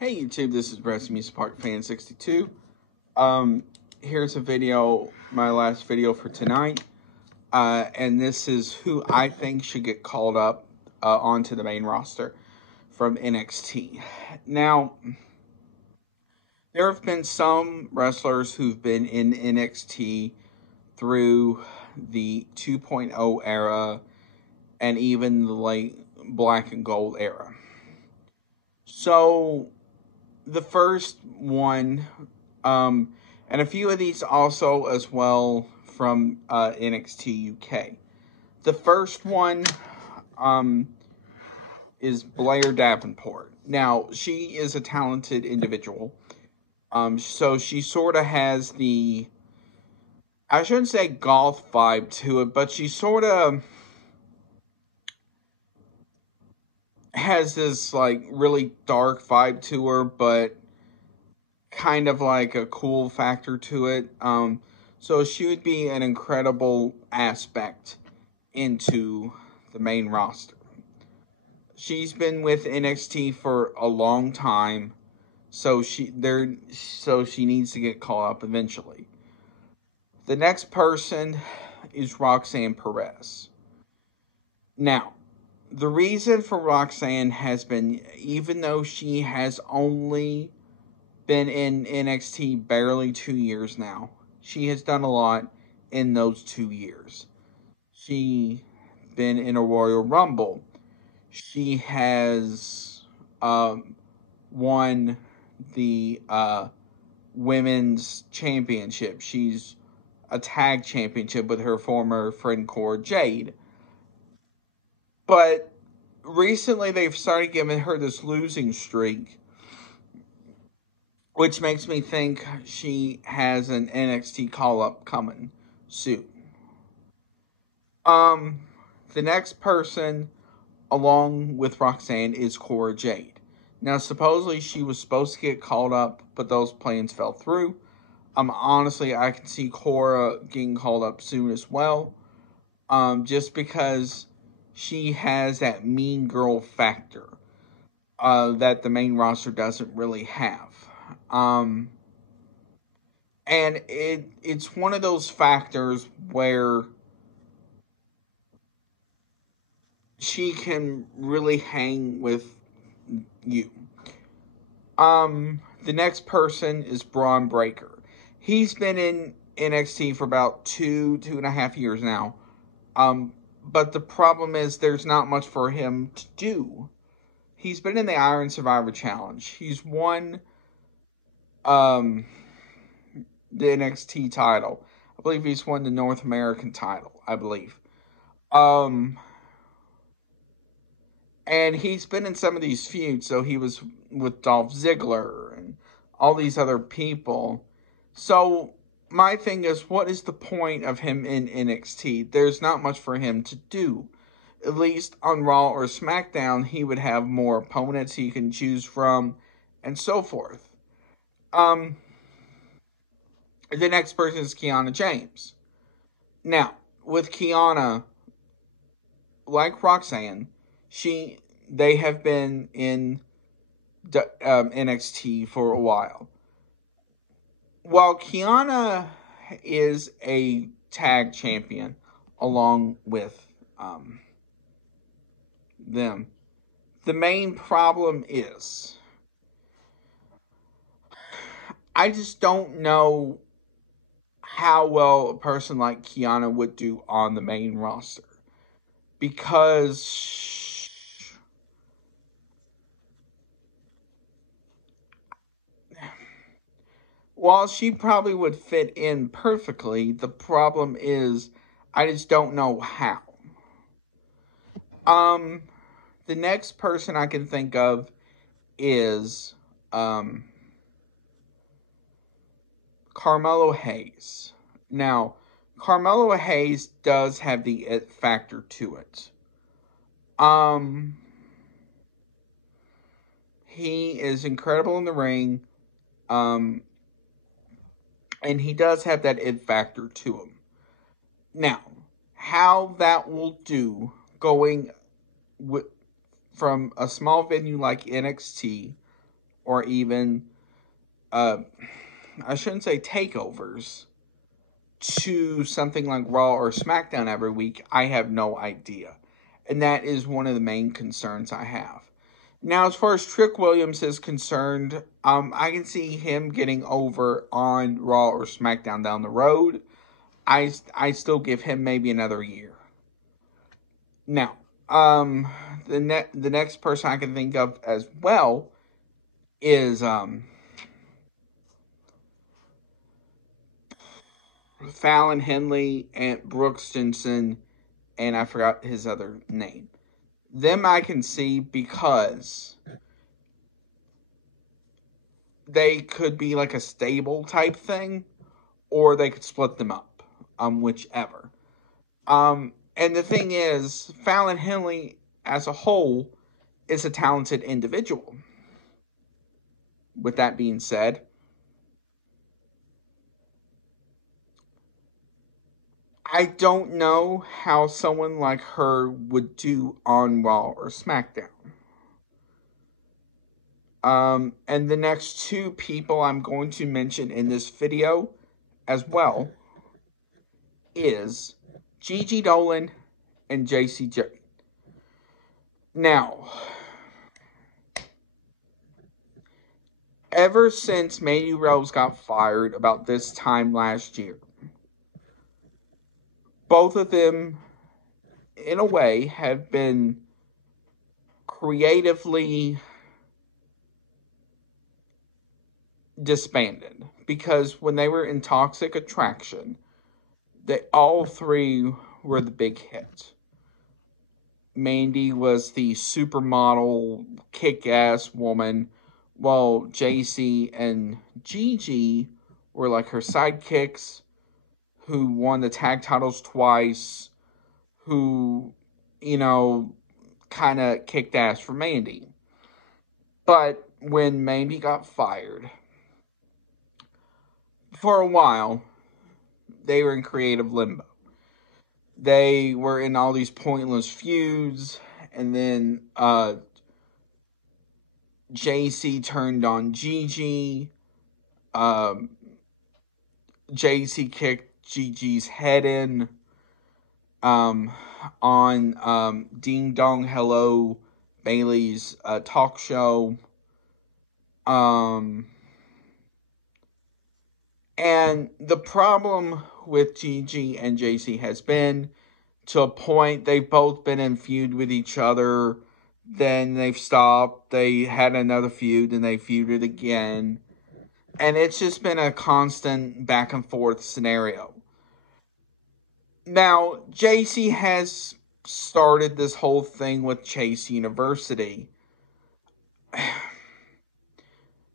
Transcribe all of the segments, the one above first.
Hey YouTube, this is Wrestling Music Park Fan 62. Here's a video, my last video for tonight, and this is who I think should get called up onto the main roster from NXT. Now, there have been some wrestlers who've been in NXT through the 2.0 era and even the late Black and Gold era. So the first one, and a few of these also as well from NXT UK. The first one is Blair Davenport. Now, she is a talented individual. So she sort of has the, I shouldn't say goth vibe to it, but she sort of has this like really dark vibe to her, but kind of like a cool factor to it. So she would be an incredible aspect into the main roster. She's been with NXT for a long time, so she needs to get called up eventually. The next person is Roxanne Perez. Now, the reason for Roxanne has been, even though she has only been in NXT barely 2 years now, she has done a lot in those 2 years. She been in a Royal Rumble. She has won the women's championship. She's a tag championship with her former friend Cora Jade. But recently they've started giving her this losing streak, which makes me think she has an NXT call-up coming soon. The next person, along with Roxanne, is Cora Jade. Now, supposedly she was supposed to get called up, but those plans fell through. Honestly, I can see Cora getting called up soon as well. Just because she has that mean girl factor that the main roster doesn't really have. And it's one of those factors where she can really hang with you. The next person is Braun Breaker. He's been in NXT for about 2.5 years now. But the problem is there's not much for him to do. He's been in the Iron Survivor Challenge. He's won the NXT title. I believe he's won the North American title, I believe. And he's been in some of these feuds, so he was with Dolph Ziggler and all these other people. So my thing is, what is the point of him in NXT? There's not much for him to do. At least on Raw or SmackDown, he would have more opponents he can choose from, and so forth. The next person is Kiana James. Now, with Kiana, like Roxanne, they have been in NXT for a while. While Kiana is a tag champion along with them, the main problem is I just don't know how well a person like Kiana would do on the main roster, because while she probably would fit in perfectly, the problem is I just don't know how. The next person I can think of is Carmelo Hayes. Now, Carmelo Hayes does have the it factor to it. He is incredible in the ring. And he does have that it factor to him. Now, how that will do going from a small venue like NXT or even, I shouldn't say takeovers, to something like Raw or SmackDown every week, I have no idea. And that is one of the main concerns I have. Now, as far as Trick Williams is concerned, I can see him getting over on Raw or SmackDown down the road. I still give him maybe another year. Now, the next person I can think of as well is Fallon Henley and Brooks Jensen, and I forgot his other name. Them I can see because they could be like a stable type thing, or they could split them up, whichever. And the thing is, Fallon Henley as a whole is a talented individual. With that being said, I don't know how someone like her would do on Raw or SmackDown. And the next two people I'm going to mention in this video as well is Gigi Dolan and Jacy Jayne. Now, ever since Mandy Rose got fired about this time last year, both of them, in a way, have been creatively disbanded. Because when they were in Toxic Attraction, they all three were the big hit. Mandy was the supermodel, kick-ass woman, while Jacy and Gigi were like her sidekicks, who won the tag titles twice, who, kind of kicked ass for Mandy. But when Mandy got fired, for a while, they were in creative limbo. They were in all these pointless feuds, and then Jacy turned on Gigi. Jacy kicked Gigi's head in on Ding Dong Hello Bailey's talk show. And the problem with Gigi and Jacy has been, to a point, they've both been in feud with each other. Then they've stopped. They had another feud, and they feuded again. And it's just been a constant back and forth scenario. Now, Jacy has started this whole thing with Chase University.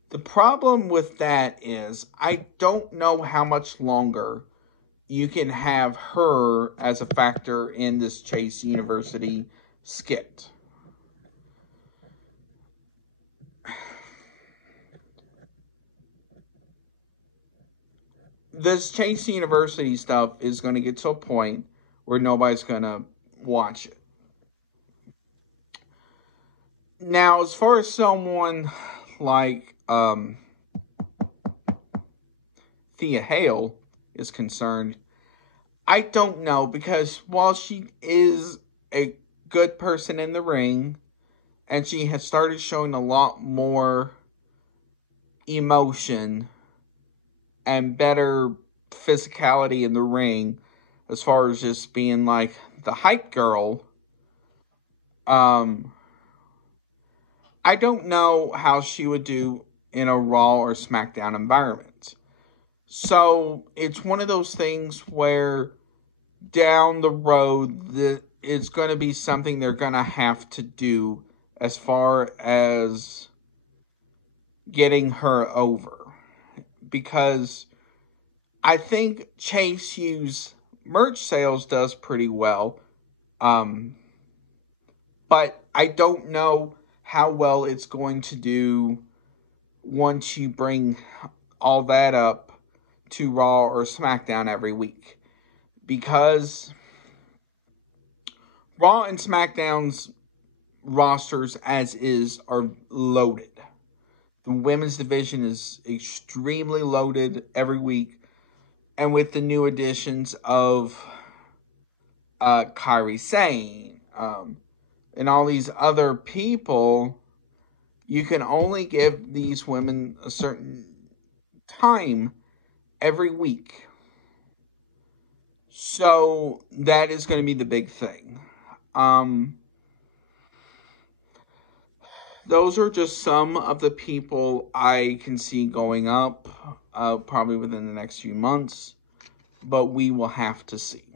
The problem with that is, I don't know how much longer you can have her as a factor in this Chase University skit. This Chase University stuff is going to get to a point where nobody's going to watch it. Now, as far as someone like Thea Hale is concerned, I don't know, because while she is a good person in the ring, and she has started showing a lot more emotion and better physicality in the ring, as far as just being like the hype girl, I don't know how she would do in a Raw or SmackDown environment. So it's one of those things where down the road, it's going to be something they're going to have to do as far as getting her over. Because I think Chase U's merch sales does pretty well. But I don't know how well it's going to do once you bring all that up to Raw or SmackDown every week. Because Raw and SmackDown's rosters as is are loaded. The women's division is extremely loaded every week. And with the new additions of Kairi Sane and all these other people, you can only give these women a certain time every week. So that is going to be the big thing. Those are just some of the people I can see going up probably within the next few months, but we will have to see.